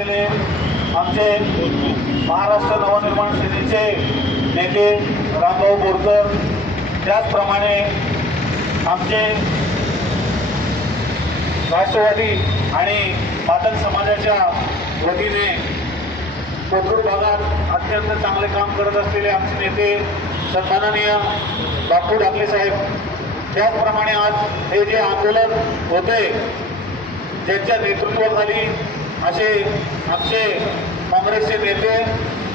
असलेले आमचे महाराष्ट्र नवनिर्माण सेनेचे नेते रामभाऊ बोरकर त्याचप्रमाणे आमचे राष्ट्रवादी आणि मातंग समाजाच्या वतीने कोथरूड भागात अत्यंत चांगले काम करत असलेले आमचे नेते सन्माननीय बापू डाकले साहेब. त्याचप्रमाणे आज हे जे आंदोलन होते ज्यांच्या नेतृत्वाखाली असे आमचे काँग्रेसचे नेते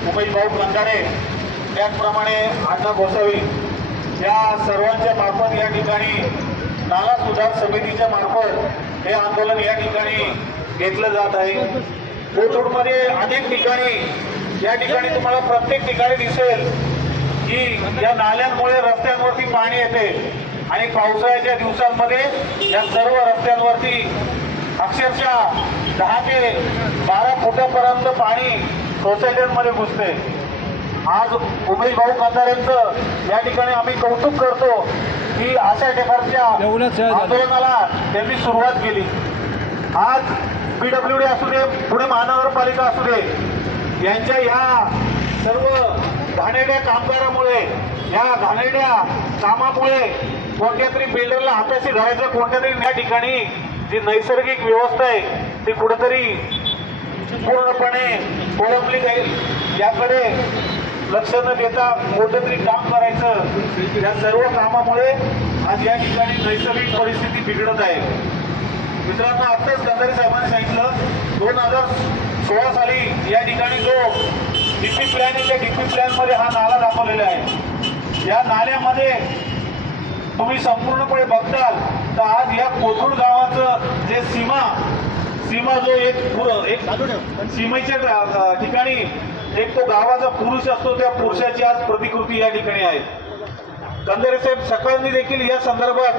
उमेशभाऊ भाऊ त्याचप्रमाणे अण्णा गोसावी या सर्वांच्या मार्फत या ठिकाणी नाला सुधार समितीच्या मार्फत हे आंदोलन या ठिकाणी घेतलं जात आहे. कोथरूडमध्ये अनेक ठिकाणी या ठिकाणी तुम्हाला प्रत्येक ठिकाणी दिसेल की या नाल्यांमुळे रस्त्यांवरती पाणी येते आणि पावसाळ्याच्या दिवसांमध्ये या सर्व रस्त्यांवरती अक्षरशः दहा ते बारा फुटापर्यंत पाणी सोसायट्यांमध्ये घुसते आज उमेश भाऊ कंदारेंचं या ठिकाणी आम्ही कौतुक करतो की अशा प्रकारच्या. आंदोलनाला त्यांनी सुरुवात केली आज पी डब्ल्यू डी असू दे पुणे महानगरपालिका असू दे यांच्या ह्या सर्व घाणेरड्या कामगारामुळे या घाणेरड्या कामामुळे कोणत्या तरी बिल्डरला हाताशी धरायचं कोणत्या तरी या ठिकाणी जी नैसर्गिक व्यवस्था आहे ती कुठेतरी पूर्णपणे ओळखली जाईल. याकडे लक्ष न देता मोठं तरी काम करायचं. या सर्व कामामुळे आज या ठिकाणी नैसर्गिक परिस्थिती बिघडत आहे. मित्रांनो आत्ताच गंधारी साहेबांनी सांगितलं दोन हजार सोळा साली या ठिकाणी जो डीपी प्लॅन आहे त्या डीपी प्लॅनमध्ये हा नाला दाखवलेला आहे. या नाल्यामध्ये तुम्ही संपूर्णपणे बघताल तर आज या कोथरूड गावाचं जे सीमा सीमा जो एक पुर- एक सीमेच्या ठिकाणी एक तो गावाचा पुरुष असतो त्या पुरुषाची आज प्रतिकृती या ठिकाणी आहे. कंदरे साहेब सकाळनी देखील या संदर्भात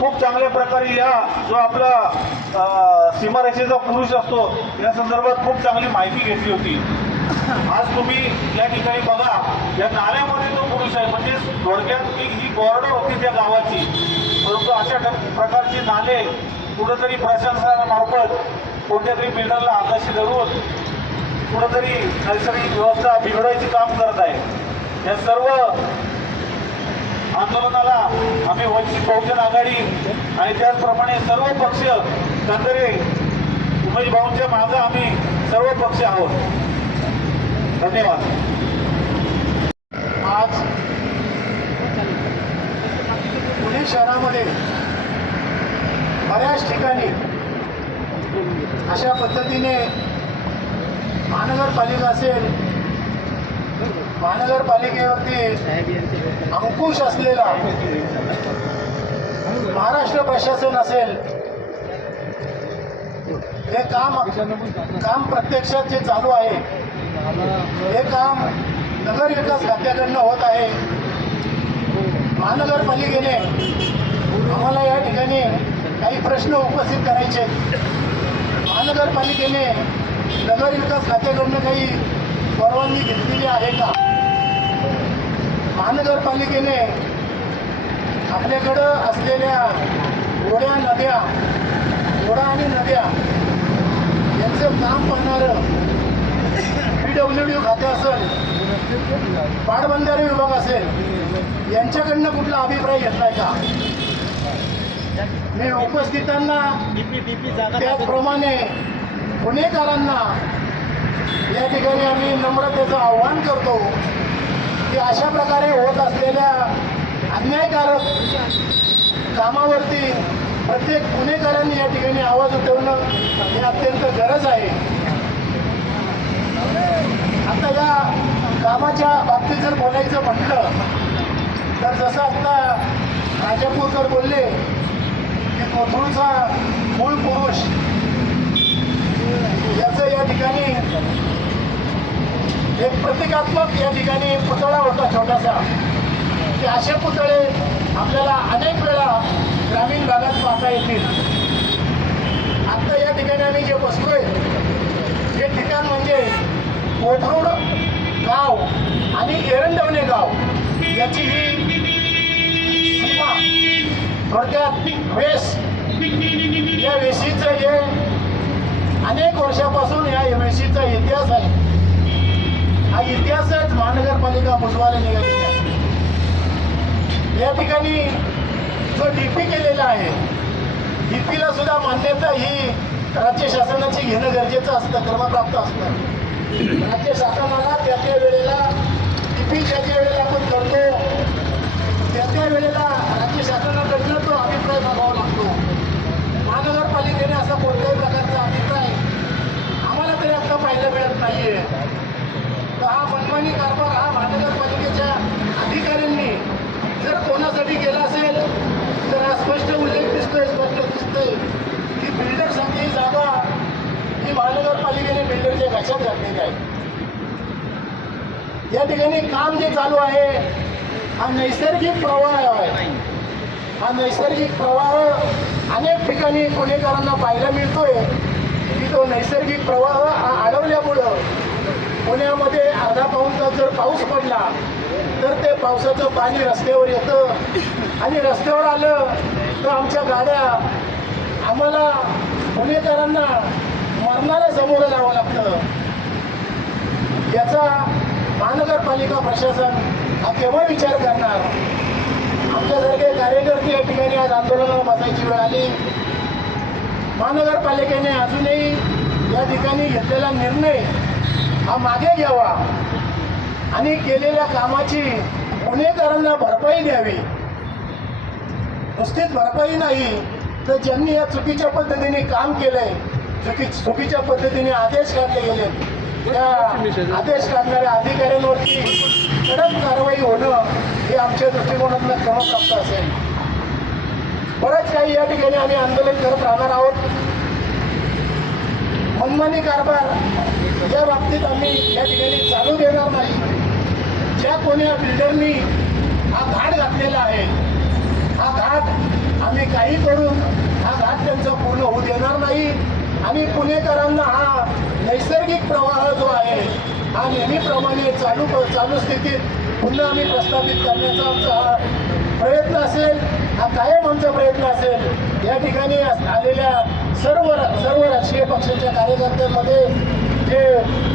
खूप चांगल्या प्रकारे या जो आपला सीमारेषेचा पुरुष असतो या संदर्भात खूप चांगली माहिती घेतली होती. आज तुम्ही या ठिकाणी बघा या नाल्यामध्ये तो पुरुष आहे म्हणजे थोडक्यात ही बॉर्डर होती त्या गावाची. परंतु अशा प्रकारची नाले कुठंतरी प्रशासनामार्फत कोणत्या तरी बिल्डरला आकाशी धरून कुठंतरी नैसर्गिक व्यवस्था बिघडायचे काम करत आहे. या सर्व आंदोलनाला आम्ही वंचित बहुजन आघाडी आणि त्याचप्रमाणे सर्व पक्ष कंदरे उमेश भाऊंच्या मागं आम्ही सर्व पक्ष आहोत. धन्यवाद. आज पुणे शहरामध्ये बऱ्याच ठिकाणी अशा पद्धतीने महानगरपालिका असेल महानगरपालिकेवरती अंकुश असलेला महाराष्ट्र प्रशासन असेल हे काम काम प्रत्यक्षात जे चालू आहे हे काम नगर विकास खात्याकडनं होत आहे. महानगरपालिकेने आम्हाला या ठिकाणी काही प्रश्न उपस्थित करायचे महानगरपालिकेने नगर विकास खात्याकडनं काही परवानगी घेतलेली आहे का? महानगरपालिकेने आपल्याकडं असलेल्या ओढ्या नद्या ओढा आणि नद्या यांचं काम पाहणारं पी डब्ल्यू डी खाते असेल पाटबंधारे विभाग असेल यांच्याकडनं कुठला अभिप्राय घेतलाय का? मी उपस्थितांना त्याचप्रमाणे पुणेकरांना या ठिकाणी आम्ही नम्रतेचं आव्हान करतो की अशा प्रकारे होत असलेल्या अन्यायकारक कामावरती प्रत्येक पुणेकरांनी या ठिकाणी आवाज उठवणं हे अत्यंत गरज आहे. आता या कामाच्या बाबतीत जर बोलायचं म्हटलं तर जसं आत्ता राजापूरकर बोलले की कोथरूडचा मूळ पुरुष याचं या ठिकाणी एक प्रतिकात्मक या ठिकाणी पुतळा होता छोटासा. की असे पुतळे आपल्याला अनेक वेळा ग्रामीण भागात पाहता येतील. आत्ता या ठिकाणी आम्ही जे बसतोय हे ठिकाण म्हणजे कोथरूड गाव आणि एरंडवणे गाव याची ही सीमा थोडक्यात वेस. या वेशीचं हे अनेक वर्षापासून या वेशीचा इतिहास आहे. हा इतिहासच महानगरपालिका बुधवारी निघालेली आहे. या ठिकाणी जो डीपी केलेला आहे डीपीला सुद्धा मान्यता ही राज्य शासनाची घेणं गरजेचं असतं क्रमप्राप्त असतं. राज्य शासनाला त्या त्या वेळेला डीपी ज्या ज्या वेळेला आपण करतो? त्या त्या वेळेला राज्य शासनाकडनं तो अभिप्राय मागावा लागतो. महानगरपालिकेने असा कोणत्याही प्रकारचा अभिप्राय आम्हाला तरी आता पाहायला मिळत नाहीये. तर हा मनमानी कारभार हा महानगरपालिकेच्या अधिकाऱ्यांनी जर कोणासाठी केला असेल तर हा स्पष्ट उल्लेख दिसतोय स्पष्ट दिसतोय. की बिल्डरसाठी जागा ही महानगरपालिकेने बिल्डरच्या घशात घातलेली आहे या ठिकाणी काम जे चालू आहे हा नैसर्गिक प्रवाह आहे. हा नैसर्गिक प्रवाह अनेक ठिकाणी पुणेकरांना पाहायला मिळतोय. की तो नैसर्गिक प्रवाह हा अडवल्यामुळं पुण्यामध्ये अर्धा पाऊन तास जर पाऊस पडला तर ते पावसाचं पाणी रस्त्यावर येतं. आणि रस्त्यावर आलं तर आमच्या गाड्या आम्हाला पुणेकरांना मरणाला समोर जावं लागतं. याचा महानगरपालिका प्रशासन हा केव्हा विचार करणार? आमच्यासारखे कार्यकर्ते या ठिकाणी आज आंदोलनाला बसायची वेळ आली. महानगरपालिकेने अजूनही या ठिकाणी घेतलेला निर्णय हा मागे घ्यावा आणि केलेल्या कामाची गुन्हेगारांना भरपाई द्यावी. नुसतीच भरपाई नाही तर ज्यांनी या चुकीच्या पद्धतीने काम केलंय चुकी चुकीच्या पद्धतीने आदेश काढले गेले. त्या आदेश काढणाऱ्या अधिकाऱ्यांवरती कडक कारवाई होणं हे आमच्या दृष्टिकोनातलं क्रमप्राप्त असेल. बरंच काही या ठिकाणी आम्ही आंदोलन करत राहणार आहोत. मनमानी कारभार या बाबतीत आम्ही या ठिकाणी चालू देणार नाही. ज्या कोणी या बिल्डरनी हा घाट घातलेला आहे हा घाट आम्ही काही करून हा घाट त्यांचा पूर्ण आम्ही पुणेकरांना हा नैसर्गिक प्रवाह जो आहे हा नेहमीप्रमाणे चालू चालू स्थितीत पुन्हा आम्ही प्रस्थापित करण्याचा आमचा हा प्रयत्न असेल हा कायम आमचा प्रयत्न असेल या ठिकाणी आलेल्या सर्व सर्व राजकीय पक्षांच्या कार्यकर्त्यांमध्ये जे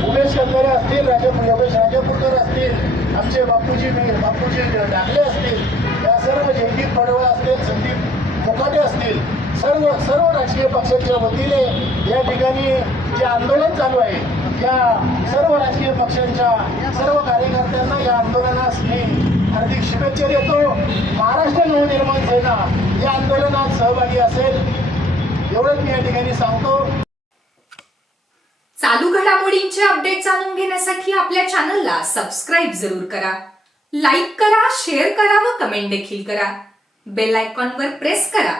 उमेश कंदरे असतील राजे योगेश राजापूरकर असतील आमचे बापूजी बापूजी डागले असतील या सर्व जयदीप पडवळ असतील संदीप मुकाटे असतील सर्व सर्व राजकीय पक्षांच्या वतीने या ठिकाणी जे आंदोलन चालू आहे या सर्व राजकीय पक्षांच्या सर्व कार्यकर्त्यांना या आंदोलनास मी हार्दिक शुभेच्छा देतो. महाराष्ट्र नवनिर्माण सेना या आंदोलनात सहभागी असेल एवढंच मी या ठिकाणी सांगतो. चालू घडामोडींचे अपडेट जाणून घेण्यासाठी आपल्या चॅनलला सबस्क्राईब जरूर करा. लाईक करा शेअर करा व कमेंट देखील करा. बेल आयकॉनवर प्रेस करा.